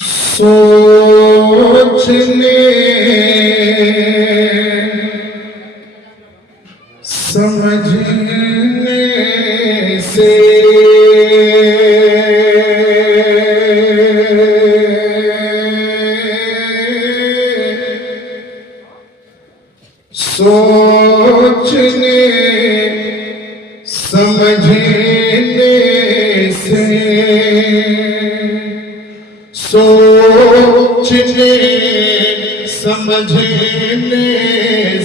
सोचने समझने से सोचने समझने से सोचने समझने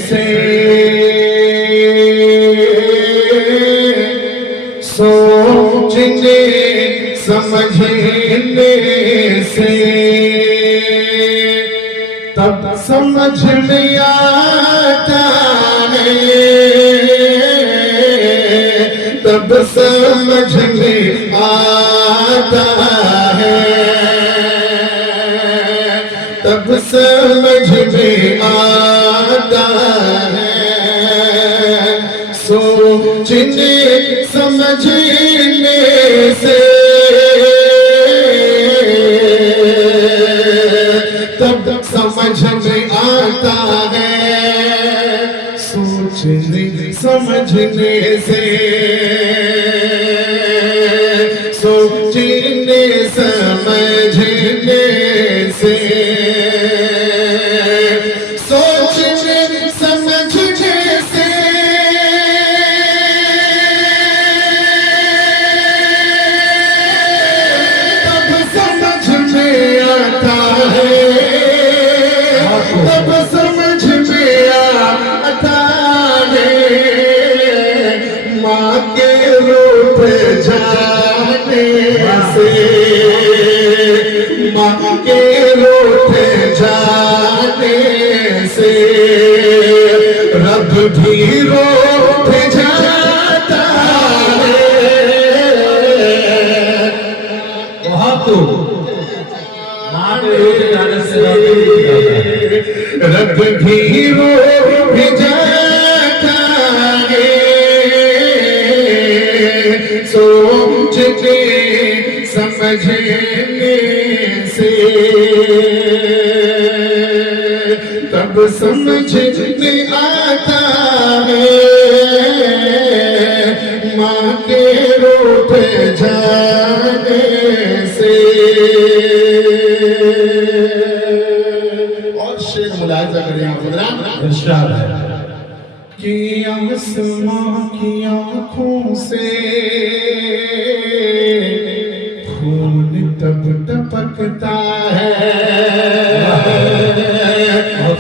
से सोचने समझने से तब समझ में आता है, तब समझ में आता है, तब समझ में आता है। सोचने समझने से तब समझ में आता है। सोचने समझने से सोचने समझने से सोचने समझने से तब समझ में आता है, तब समझ में आता है। माँ के रूप जाने से, माँ के रूप जाने से रब भी रूप जाता है। बहुत तो माँ के रूप जाने से रब भी रूप जाता है। सोचने समझने से तब समझ में आता है। माँ के रूप जाने से। और शेर मुलाहिजा करें आप इरशाद है कि आसमां की आँखों से खून तब टपकता है,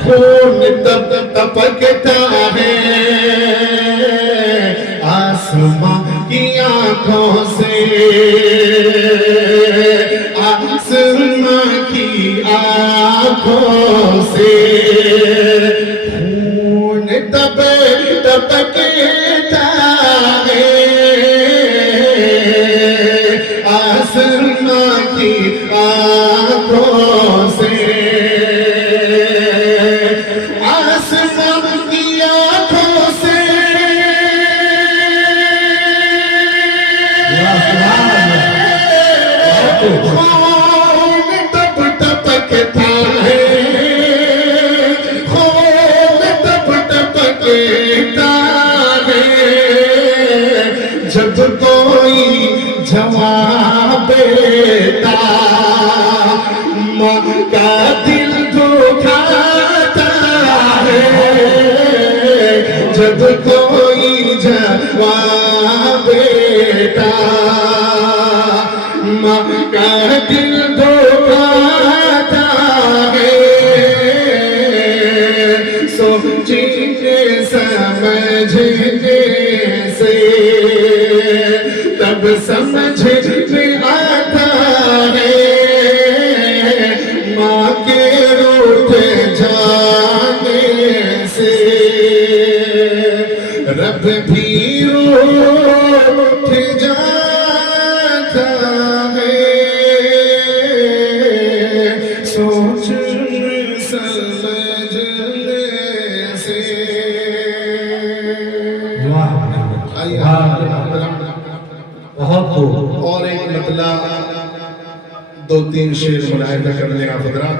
खून तब टपकता है। आसमां की आँखों से, आसमां की आँखों से खून तब टपकता है। आसमां की आँखों से, आसमां की आँखों से खून तब टपकता है, खून तब टपकता है। जब कोई जवान बेटा माँ का दिल दुखाता है। जब कोई जवान बेटा माँ का दिल दुखाता है। सोचने समझने से तब समझ में आता है। माँ के रूप जाने से रब भी रूठ जाता है। सोचने समझने से। बहुत खूब। और एक मतलब دو تین شعر ملاحظہ کرنے آپ حضرات